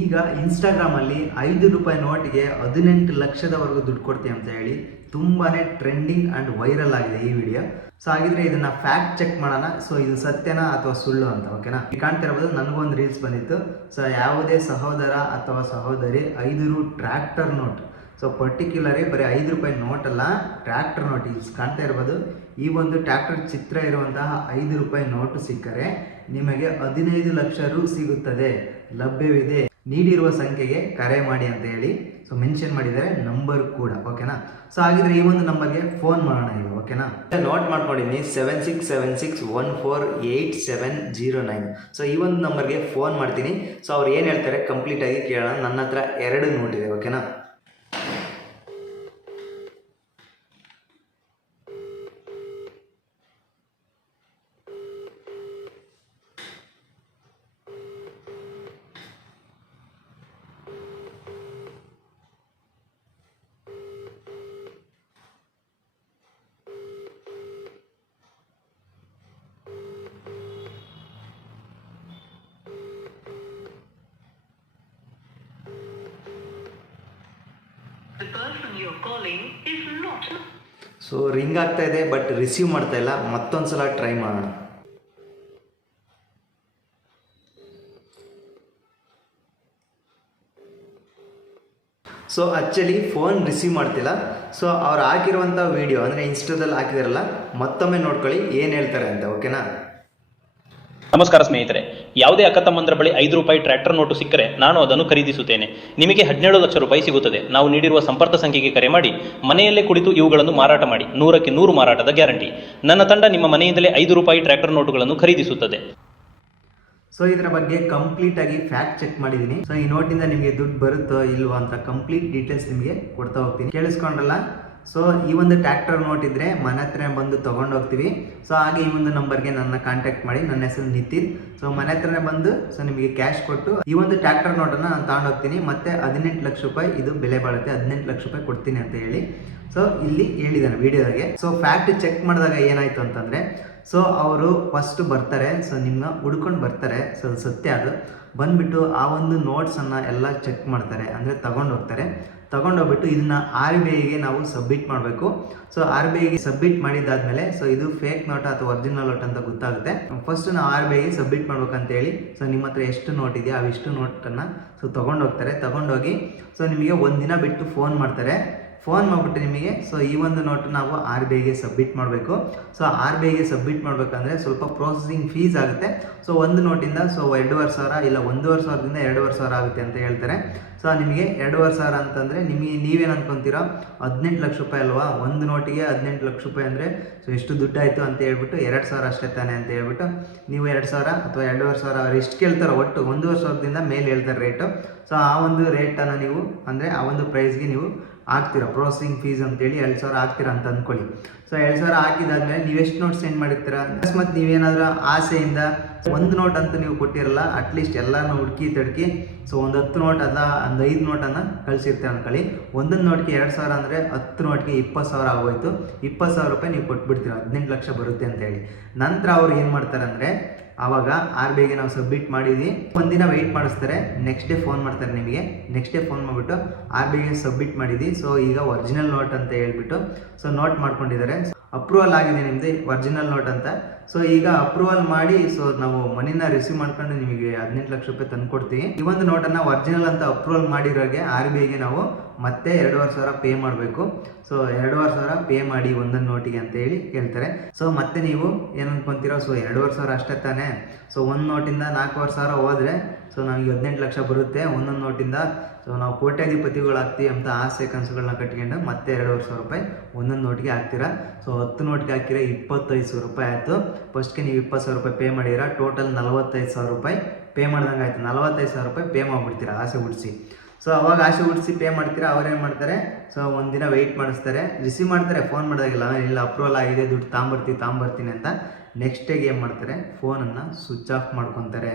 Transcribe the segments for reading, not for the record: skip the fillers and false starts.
ಈಗ ಇನ್ಸ್ಟಾಗ್ರಾಮಲ್ಲಿ ₹5 ನೋಟಿಗೆ 18 ಲಕ್ಷದವರೆಗೂ ದುಡ್ಡು ಕೊಡ್ತೀವಿ ಅಂತ ಹೇಳಿ ತುಂಬಾ ಟ್ರೆಂಡಿಂಗ್ ಆ್ಯಂಡ್ ವೈರಲ್ ಆಗಿದೆ ಈ ವಿಡಿಯೋ. ಸೊ ಹಾಗಿದ್ರೆ ಇದನ್ನ ಫ್ಯಾಕ್ಟ್ ಚೆಕ್ ಮಾಡೋಣ. ಸೊ ಇದು ಸತ್ಯನಾ ಅಥವಾ ಸುಳ್ಳು ಅಂತ. ಓಕೆನಾ, ಈಗ ಕಾಣ್ತಾ ಇರ್ಬೋದು, ನನಗೊಂದು ರೀಲ್ಸ್ ಬಂದಿತ್ತು. ಸೊ ಯಾವುದೇ ಸಹೋದರ ಅಥವಾ ಸಹೋದರಿ ₹5 ಟ್ರ್ಯಾಕ್ಟರ್ ನೋಟ್, ಸೊ ಪರ್ಟಿಕ್ಯುಲರಿ ಬರೀ ₹5 ನೋಟ್ ಅಲ್ಲ, ಟ್ರ್ಯಾಕ್ಟರ್ ನೋಟ್. ಇಲ್ಲಿ ಕಾಣ್ತಾ ಇರ್ಬೋದು, ಈ ಒಂದು ಟ್ರ್ಯಾಕ್ಟರ್ ಚಿತ್ರ ಇರುವಂತಹ ₹5 ನೋಟು ಸಿಕ್ಕರೆ ನಿಮಗೆ 15 ಲಕ್ಷ ರು ಸಿಗುತ್ತದೆ, ಲಭ್ಯವಿದೆ, ನೀಡಿರುವ ಸಂಖ್ಯೆಗೆ ಕರೆ ಮಾಡಿ ಅಂತ ಹೇಳಿ ಸೊ ಮೆನ್ಷನ್ ಮಾಡಿದ್ದಾರೆ, ನಂಬರ್ ಕೂಡ. ಓಕೆನಾ, ಸೊ ಹಾಗಿದ್ರೆ ಈ ಒಂದು ನಂಬರ್ಗೆ ಫೋನ್ ಮಾಡೋಣ ಈಗ. ಓಕೆನಾ, ನೋಟ್ ಮಾಡ್ಕೊಂಡಿದ್ದೀನಿ 7676148709. ಸೊ ಈ ಒಂದು ನಂಬರ್ಗೆ ಫೋನ್ ಮಾಡ್ತೀನಿ. ಸೊ ಅವ್ರು ಏನು ಹೇಳ್ತಾರೆ ಕಂಪ್ಲೀಟ್ ಆಗಿ ಕೇಳೋಣ. ನನ್ನ ಹತ್ರ 2 ನೋಟ್ ಇದೆ. ಓಕೆನಾ, ಸೊ ರಿಂಗ್ ಆಗ್ತಾ ಇದೆ, ಬಟ್ ರಿಸೀವ್ ಮಾಡ್ತಾ ಇಲ್ಲ. ಮತ್ತೊಂದ್ಸಲ ಟ್ರೈ ಮಾಡೋಣ. ಸೊ ಆ್ಯಕ್ಚುಲಿ ಫೋನ್ ರಿಸೀವ್ ಮಾಡ್ತಿಲ್ಲ. ಸೊ ಅವ್ರು ಹಾಕಿರುವಂಥ ವಿಡಿಯೋ ಅಂದರೆ ಇನ್ಸ್ಟಾದಲ್ಲಿ ಹಾಕಿದಾರಲ್ಲ, ಮತ್ತೊಮ್ಮೆ ನೋಡ್ಕೊಳ್ಳಿ ಏನು ಹೇಳ್ತಾರೆ ಅಂತ. ಓಕೆನಾ, ನಮಸ್ಕಾರ ಸ್ನೇಹಿತರೆ, ಯಾವುದೇ ಅಕ್ಕತಮ್ಮಂದ್ರ ಬಳಿ ₹5 ಟ್ರ್ಯಾಕ್ಟರ್ ನೋಟು ಸಿಕ್ಕರೆ ನಾನು ಅದನ್ನು ಖರೀದಿಸುತ್ತೇನೆ. ನಿಮಗೆ 17 ಲಕ್ಷ ರೂಪಾಯಿ ಸಿಗುತ್ತದೆ. ನಾವು ನೀಡಿರುವ ಸಂಪರ್ಕ ಸಂಖ್ಯೆಗೆ ಕರೆ ಮಾಡಿ ಮನೆಯಲ್ಲೇ ಕುಳಿತು ಇವುಗಳನ್ನು ಮಾರಾಟ ಮಾಡಿ. 100ಕ್ಕೆ 100 ಮಾರಾಟದ ಗ್ಯಾರಂಟಿ. ನನ್ನ ತಂಡ ನಿಮ್ಮ ಮನೆಯಿಂದಲೇ ₹5 ಟ್ರ್ಯಾಕ್ಟರ್ ನೋಟುಗಳನ್ನು ಖರೀದಿಸುತ್ತದೆ. ಸೊ ಇದರ ಬಗ್ಗೆ ಕಂಪ್ಲೀಟ್ ಆಗಿ ಫ್ಯಾಕ್ಟ್ ಚೆಕ್ ಮಾಡಿದ್ದೀನಿ. ಸೊ ಈ ನೋಟಿಂದ ನಿಮಗೆ ದುಡ್ಡು ಬರುತ್ತೋ ಇಲ್ವೋ ಅಂತ ಕಂಪ್ಲೀಟ್ ಡೀಟೇಲ್ಸ್ ನಿಮಗೆ ಕೊಡ್ತಾ ಹೋಗ್ತೀನಿ. ಕೇಳಿಸ್ಕೊಂಡ್ರಲ್ಲ. ಸೊ ಈ ಒಂದು ಟ್ರ್ಯಾಕ್ಟರ್ ನೋಟ್ ಇದ್ರೆ ಮನೆ ಹತ್ರ ಬಂದು ತೊಗೊಂಡು ಹೋಗ್ತೀವಿ. ಸೊ ಹಾಗೆ ಈ ಒಂದು ನಂಬರ್ಗೆ ನನ್ನ ಕಾಂಟ್ಯಾಕ್ಟ್ ಮಾಡಿ. ನನ್ನ ಹೆಸರು ನಿತಿನ್. ಸೊ ಮನೆ ಹತ್ರನೇ ಬಂದು ಸೊ ನಿಮಗೆ ಕ್ಯಾಶ್ ಕೊಟ್ಟು ಈ ಒಂದು ಟ್ರ್ಯಾಕ್ಟರ್ ನೋಟನ್ನು ನಾನು ತಗೊಂಡು ಹೋಗ್ತೀನಿ. ಮತ್ತೆ 18 ಲಕ್ಷ ರೂಪಾಯಿ ಇದು ಬೆಲೆ ಬಾಳುತ್ತೆ, 18 ಲಕ್ಷ ರೂಪಾಯಿ ಕೊಡ್ತೀನಿ ಅಂತ ಹೇಳಿ ಸೊ ಇಲ್ಲಿ ಹೇಳಿದ್ದಾನೆ ವಿಡಿಯೋದಾಗೆ. ಸೊ ಫ್ಯಾಕ್ಟ್ ಚೆಕ್ ಮಾಡಿದಾಗ ಏನಾಯ್ತು ಅಂತಂದ್ರೆ, ಸೊ ಅವರು ಫಸ್ಟ್ ಬರ್ತಾರೆ, ಸೊ ನಿಮ್ಮನ್ನ ಹುಡ್ಕೊಂಡು ಬರ್ತಾರೆ. ಸೊ ಸತ್ಯ ಅದು. ಬಂದ್ಬಿಟ್ಟು ಆ ಒಂದು ನೋಟ್ಸನ್ನು ಎಲ್ಲ ಚೆಕ್ ಮಾಡ್ತಾರೆ, ಅಂದರೆ ತಗೊಂಡು ಹೋಗ್ತಾರೆ. ತಗೊಂಡೋಗ್ಬಿಟ್ಟು ಇದನ್ನ RBIಗೆ ನಾವು ಸಬ್ಮಿಟ್ ಮಾಡಬೇಕು. ಸೊ RBIಗೆ ಸಬ್ಮಿಟ್ ಮಾಡಿದ್ದಾದ್ಮೇಲೆ ಸೊ ಇದು ಫೇಕ್ ನೋಟ್ ಅಥವಾ ಒರಿಜಿನಲ್ ನೋಟ್ ಅಂತ ಗೊತ್ತಾಗುತ್ತೆ. ಫಸ್ಟ್ ನಾವು RBIಗೆ ಸಬ್ಮಿಟ್ ಮಾಡ್ಬೇಕಂತ ಹೇಳಿ ಸೊ ನಿಮ್ಮ ಹತ್ರ ಎಷ್ಟು ನೋಟ್ ಇದೆಯಾ ಅವಿಷ್ಟು ನೋಟನ್ನು ಸೊ ತೊಗೊಂಡೋಗ್ತಾರೆ. ತೊಗೊಂಡೋಗಿ ಸೊ ನಿಮಗೆ ಒಂದಿನ ಬಿಟ್ಟು ಫೋನ್ ಮಾಡ್ತಾರೆ. ಫೋನ್ ಮಾಡಿಬಿಟ್ಟು ನಿಮಗೆ ಸೊ ಈ ಒಂದು ನೋಟು ನಾವು RBIಗೆ ಸಬ್ಮಿಟ್ ಮಾಡಬೇಕು. ಸೊ RBIಗೆ ಸಬ್ಮಿಟ್ ಮಾಡಬೇಕಂದ್ರೆ ಸ್ವಲ್ಪ ಪ್ರೊಸೆಸಿಂಗ್ ಫೀಸ್ ಆಗುತ್ತೆ. ಸೊ ಒಂದು ನೋಟಿಂದ ಸೊ 2,500 ಇಲ್ಲ 1,500ದಿಂದ 2,500 ಆಗುತ್ತೆ ಅಂತ ಹೇಳ್ತಾರೆ. ಸೊ ನಿಮಗೆ 2,500 ಅಂತಂದರೆ ನೀವೇನು ಅನ್ಕೊತೀರೋ 18 ಲಕ್ಷ ರೂಪಾಯಿ ಅಲ್ವಾ, ಒಂದು ನೋಟಿಗೆ 18 ಲಕ್ಷ ರೂಪಾಯಿ ಅಂದರೆ ಸೊ ಎಷ್ಟು ದುಡ್ಡಾಯಿತು ಅಂತ ಹೇಳ್ಬಿಟ್ಟು 2,000 ಅಷ್ಟೇ ತಾನೆ ಅಂತ ಹೇಳ್ಬಿಟ್ಟು ನೀವು 2,000 ಅಥವಾ 2,500 ಅವ್ರು ಎಷ್ಟು ಕೇಳ್ತಾರೋ ಒಟ್ಟು 1,500ದಿಂದ ಮೇಲೆ ಹೇಳ್ತಾರೆ ರೇಟು. ಸೊ ಆ ಒಂದು ರೇಟನ್ನು ನೀವು ಅಂದರೆ ಆ ಒಂದು ಪ್ರೈಸ್ಗೆ ನೀವು ಹಾಕ್ತೀರಾ. ಪ್ರೊಸೆಸಿಂಗ್ ಫೀಸ್ ಅಂತೇಳಿ 2,000 ಹಾಕ್ತೀರಾ ಅಂತ ಅಂದ್ಕೊಳ್ಳಿ. ಸೊ 2,000 ಹಾಕಿದಾದ್ಮೇಲೆ ನೀವು ಎಷ್ಟು ನೋಟ್ ಸೆಂಡ್ ಮಾಡಿರ್ತೀರಾ. ಅಕಸ್ಮಾತ್ ನೀವೇನಾದ್ರೂ ಆಸೆಯಿಂದ ಒಂದು ನೋಟ್ ಅಂತ ನೀವು ಕೊಟ್ಟಿರಲ್ಲ, ಅಟ್ಲೀಸ್ಟ್ ಎಲ್ಲನೂ ಹುಡುಕಿ ತಡ್ಕಿ ಸೊ ಒಂದು 10 ನೋಟ್ ಅಲ್ಲ ಒಂದು 5 ನೋಟನ್ನು ಕಳಿಸಿರ್ತೀರ ಅಂದ್ಕೊಳ್ಳಿ. ಒಂದೊಂದು ನೋಟ್ಗೆ 2,000 ಅಂದರೆ 10 ನೋಟ್ಗೆ 20,000 ಆಗೋಯ್ತು. 20,000 ರೂಪಾಯಿ ನೀವು ಕೊಟ್ಬಿಡ್ತೀರ, 18 ಲಕ್ಷ ಬರುತ್ತೆ ಅಂತೇಳಿ. ನಂತರ ಅವ್ರು ಏನು ಮಾಡ್ತಾರೆ ಅಂದರೆ, ಆವಾಗ RBIಗೆ ನಾವು ಸಬ್ಮಿಟ್ ಮಾಡಿದ್ವಿ, ಒಂದಿನ ವೆಯ್ಟ್ ಮಾಡಿಸ್ತಾರೆ. ನೆಕ್ಸ್ಟ್ ಡೇ ಫೋನ್ ಮಾಡ್ತಾರೆ ನಿಮಗೆ. ನೆಕ್ಸ್ಟ್ ಡೇ ಫೋನ್ ಮಾಡಿಬಿಟ್ಟು RBIಗೆ ಸಬ್ಮಿಟ್ ಮಾಡಿದ್ವಿ, ಸೊ ಈಗ ಒರಿಜಿನಲ್ ನೋಟ್ ಅಂತ ಹೇಳ್ಬಿಟ್ಟು ಸೊ ನೋಟ್ ಮಾಡ್ಕೊಂಡಿದ್ದಾರೆ. ಅಪ್ರೂವಲ್ ಆಗಿದೆ ನಿಮ್ಮದು ಒರಿಜಿನಲ್ ನೋಟ್ ಅಂತ. ಸೊ ಈಗ ಅಪ್ರೂವಲ್ ಮಾಡಿ ಸೊ ನಾವು ಮನಿನ ರಿಸೀವ್ ಮಾಡ್ಕೊಂಡು ನಿಮಗೆ 18 ಲಕ್ಷ ರೂಪಾಯಿ ತಂದು ಕೊಡ್ತೀವಿ. ಈ ಒಂದು ನೋಟನ್ನು ಒರಿಜಿನಲ್ ಅಂತ ಅಪ್ರೂವಲ್ ಮಾಡಿರೋಗೆ RBIಗೆ ನಾವು ಮತ್ತೆ 2,500 ಪೇ ಮಾಡಬೇಕು. ಸೊ 2,500 ಪೇ ಮಾಡಿ ಒಂದೊಂದು ನೋಟಿಗೆ ಅಂತ ಹೇಳಿ ಹೇಳ್ತಾರೆ. ಸೊ ಮತ್ತೆ ನೀವು ಏನು ಅನ್ಕೊಂತೀರೋ, ಸೊ 2,500 ಅಷ್ಟೇ ತಾನೇ, ಸೊ ಒಂದು ನೋಟಿಂದ 4,500 ಹೋದರೆ ಸೊ ನಮಗೆ 18 ಲಕ್ಷ ಬರುತ್ತೆ. ಒಂದೊಂದು ನೋಟಿಂದ ಸೊ ನಾವು ಕೋಟ್ಯಾಧಿಪತಿಗಳಾಗ್ತೀವಿ ಅಂತ ಆಸೆ ಕನಸುಗಳನ್ನ ಕಟ್ಕೊಂಡು ಮತ್ತೆ 2,500 ರೂಪಾಯಿ ಒಂದೊಂದು ನೋಟಿಗೆ ಹಾಕ್ತೀರಾ. ಸೊ 10 ನೋಟಿಗೆ ಹಾಕಿರ 25,000 ರೂಪಾಯಿ ಆಯಿತು. ಫಸ್ಟ್ಗೆ ನೀವು 20,000 ರೂಪಾಯಿ ಪೇ ಮಾಡಿರ, ಟೋಟಲ್ 45,000 ರೂಪಾಯಿ ಪೇ ಮಾಡ್ದಂಗೆ ಆಯಿತು. 45,000 ರೂಪಾಯಿ ಪೇ ಮಾಡಿಬಿಡ್ತೀರಾ ಆಸೆ ಹುಡ್ಸಿ. ಸೊ ಅವಾಗ ಆಸೆ ಹುಡ್ಸಿ ಪೇ ಮಾಡ್ತೀರಾ. ಅವ್ರೇನು ಮಾಡ್ತಾರೆ, ಸೊ ಒಂದಿನ ವೆಯ್ಟ್ ಮಾಡಿಸ್ತಾರೆ, ರಿಸೀವ್ ಮಾಡ್ತಾರೆ. ಫೋನ್ ಮಾಡಿದಾಗಿಲ್ಲ, ಇಲ್ಲ ಅಪ್ರೂವಲ್ ಆಗಿದೆ, ದುಡ್ಡು ತಾಂಬರ್ತೀನಿ ಅಂತ. ನೆಕ್ಸ್ಟ್ ಡೇಗೆ ಏನು ಮಾಡ್ತಾರೆ, ಫೋನನ್ನು ಸ್ವಿಚ್ ಆಫ್ ಮಾಡ್ಕೊತಾರೆ.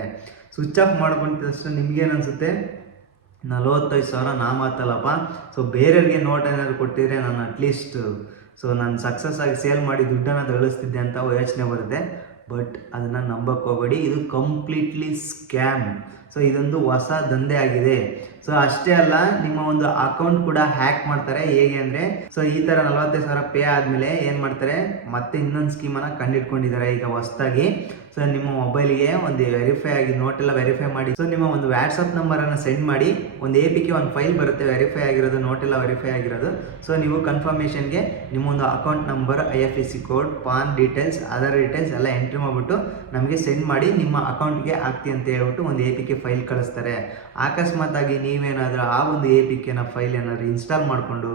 ಸ್ವಿಚ್ ಆಫ್ ಮಾಡ್ಕೊಂಡ ತಕ್ಷಣ ನಿಮ್ಗೇನು ಅನಿಸುತ್ತೆ, 45,000 ನಾ ಮಾತಲ್ಲಪ್ಪ, ಸೊ ಬೇರೆಯವ್ರಿಗೆ ನೋಟ್ ಏನಾದ್ರು ಕೊಟ್ಟಿದ್ರೆ ನಾನು ಅಟ್ಲೀಸ್ಟ್ ಸೊ ನಾನು ಸಕ್ಸಸ್ ಆಗಿ ಸೇಲ್ ಮಾಡಿ ದುಡ್ಡನ್ನು ಗಳಿಸ್ತಿದ್ದೆ ಅಂತ ಯೋಚನೆ ಬರುತ್ತೆ. ಬಟ್ ಅದನ್ನು ನಂಬಕ್ಕೆ ಹೋಗಬೇಡಿ, ಇದು ಕಂಪ್ಲೀಟ್ಲಿ ಸ್ಕ್ಯಾಮ್. ಸೊ ಇದೊಂದು ಹೊಸ ದಂಧೆ ಆಗಿದೆ. ಸೊ ಅಷ್ಟೇ ಅಲ್ಲ, ನಿಮ್ಮ ಒಂದು ಅಕೌಂಟ್ ಕೂಡ ಹ್ಯಾಕ್ ಮಾಡ್ತಾರೆ. ಹೇಗೆ ಅಂದರೆ, ಸೊ ಈ ಥರ 45,000 ಪೇ ಆದಮೇಲೆ ಏನು ಮಾಡ್ತಾರೆ, ಮತ್ತೆ ಇನ್ನೊಂದು ಸ್ಕೀಮನ್ನು ಕಂಡುಹಿಡ್ಕೊಂಡಿದ್ದಾರೆ ಈಗ ಹೊಸದಾಗಿ. ಸೊ ನಿಮ್ಮ ಮೊಬೈಲ್ಗೆ ಒಂದು ವೆರಿಫೈ ಆಗಿ ನೋಟ್ ಎಲ್ಲ ವೆರಿಫೈ ಮಾಡಿ, ಸೊ ನಿಮ್ಮ ಒಂದು ವಾಟ್ಸಪ್ ನಂಬರನ್ನು ಸೆಂಡ್ ಮಾಡಿ, ಒಂದು APK ಒಂದು ಫೈಲ್ ಬರುತ್ತೆ ವೆರಿಫೈ ಆಗಿರೋದು, ನೋಟ್ ಎಲ್ಲ ವೆರಿಫೈ ಆಗಿರೋದು. ಸೊ ನೀವು ಕನ್ಫರ್ಮೇಷನ್ಗೆ ನಿಮ್ಮೊಂದು account number, IFSC code, PAN details, Aadhaar details ಎಲ್ಲ ಎಂಟ್ರಿ ಮಾಡಿಬಿಟ್ಟು ನಮಗೆ ಸೆಂಡ್ ಮಾಡಿ, ನಿಮ್ಮ ಅಕೌಂಟ್ಗೆ ಹಾಕ್ತಿ ಅಂತ ಹೇಳ್ಬಿಟ್ಟು ಒಂದು APK ಫೈಲ್ ಕಳಿಸ್ತಾರೆ. ಅಕಸ್ಮಾತಾಗಿ ನೀವೇನಾದರೂ ಆ ಒಂದು APKನ ಫೈಲ್ ಏನಾದರೂ ಇನ್ಸ್ಟಾಲ್ ಮಾಡಿಕೊಂಡು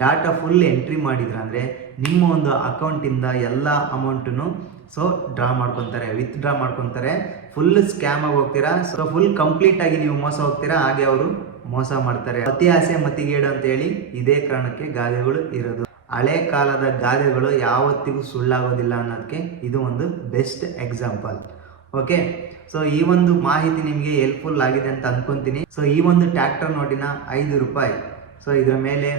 ಡಾಟಾ ಫುಲ್ ಎಂಟ್ರಿ ಮಾಡಿದ್ರ ಅಂದರೆ ನಿಮ್ಮ ಒಂದು ಅಕೌಂಟಿಂದ ಎಲ್ಲ ಅಮೌಂಟನ್ನು ಸೊ ಡ್ರಾ ಮಾಡ್ಕೊತಾರೆ, ವಿತ್ಡ್ರಾ ಮಾಡ್ಕೊತಾರೆ. ಫುಲ್ ಸ್ಕ್ಯಾಮ್ ಆಗಿ ಹೋಗ್ತೀರಾ. ಸೊ ಫುಲ್ ಕಂಪ್ಲೀಟ್ ಆಗಿ ನೀವು ಮೋಸ ಹೋಗ್ತೀರಾ, ಹಾಗೆ ಅವರು ಮೋಸ ಮಾಡ್ತಾರೆ. ಅತಿ ಆಸೆ ಮತಿಗೇಡು ಅಂತ ಹೇಳಿ ಇದೇ ಕಾರಣಕ್ಕೆ ಗಾದೆಗಳು ಇರೋದು. ಹಳೆ ಕಾಲದ ಗಾದೆಗಳು ಯಾವತ್ತಿಗೂ ಸುಳ್ಳಾಗೋದಿಲ್ಲ ಅನ್ನೋದಕ್ಕೆ ಇದು ಒಂದು ಬೆಸ್ಟ್ ಎಕ್ಸಾಂಪಲ್. ಓಕೆ, ಸೊ ಈ ಒಂದು ಮಾಹಿತಿ ನಿಮಗೆ ಹೆಲ್ಪ್ಫುಲ್ ಆಗಿದೆ ಅಂತ ಅನ್ಕೊಂತೀನಿ. ಸೊ ಈ ಒಂದು ಟ್ರ್ಯಾಕ್ಟರ್ ನೋಟಿನ 5 ರೂಪಾಯಿ, ಸೊ ಇದರ ಮೇಲೆ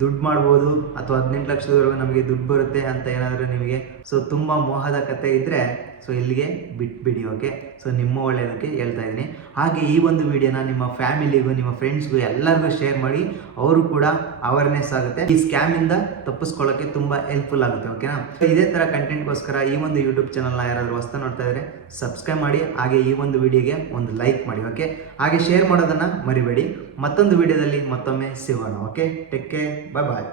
ದುಡ್ಡು ಮಾಡ್ಬೋದು ಅಥವಾ 18 ಲಕ್ಷದವರೆಗೂ ನಮಗೆ ದುಡ್ಡು ಬರುತ್ತೆ ಅಂತ ಏನಾದರೂ ನಿಮಗೆ ಸೊ ತುಂಬ ಮೋಹದ ಕತೆ ಇದ್ದರೆ ಸೊ ಇಲ್ಲಿಗೆ ಬಿಟ್ಬಿಡಿ. ಓಕೆ, ಸೊ ನಿಮ್ಮ ಒಳ್ಳೆಯದಕ್ಕೆ ಹೇಳ್ತಾ ಇದ್ದೀನಿ. ಹಾಗೆ ಈ ಒಂದು ವಿಡಿಯೋನ ನಿಮ್ಮ ಫ್ಯಾಮಿಲಿಗೂ, ನಿಮ್ಮ ಫ್ರೆಂಡ್ಸ್ಗೂ ಎಲ್ಲರಿಗೂ ಶೇರ್ ಮಾಡಿ, ಅವರು ಕೂಡ ಅವೇರ್ನೆಸ್ ಆಗುತ್ತೆ. ಈ ಸ್ಕ್ಯಾಮಿಂದ ತಪ್ಪಿಸ್ಕೊಳ್ಳೋಕ್ಕೆ ತುಂಬ ಹೆಲ್ಪ್ಫುಲ್ ಆಗುತ್ತೆ. ಓಕೆನಾ? ಸೊ ಇದೇ ಥರ ಕಂಟೆಂಟ್ಗೋಸ್ಕರ ಈ ಒಂದು ಯೂಟ್ಯೂಬ್ ಚಾನಲ್ನ ಯಾರಾದರೂ ಹೊಸ್ತಾ ನೋಡ್ತಾ ಇದ್ದರೆ ಸಬ್ಸ್ಕ್ರೈಬ್ ಮಾಡಿ, ಹಾಗೆ ಈ ಒಂದು ವಿಡಿಯೋಗೆ ಒಂದು ಲೈಕ್ ಮಾಡಿ. ಓಕೆ, ಹಾಗೆ ಶೇರ್ ಮಾಡೋದನ್ನು ಮರಿಬೇಡಿ. ಮತ್ತೊಂದು ವಿಡಿಯೋದಲ್ಲಿ ಮತ್ತೊಮ್ಮೆ ಸಿಗೋಣ. ಓಕೆ, ಟೇಕ್ ಕೇರ್, ಬಾಯ್ ಬಾಯ್.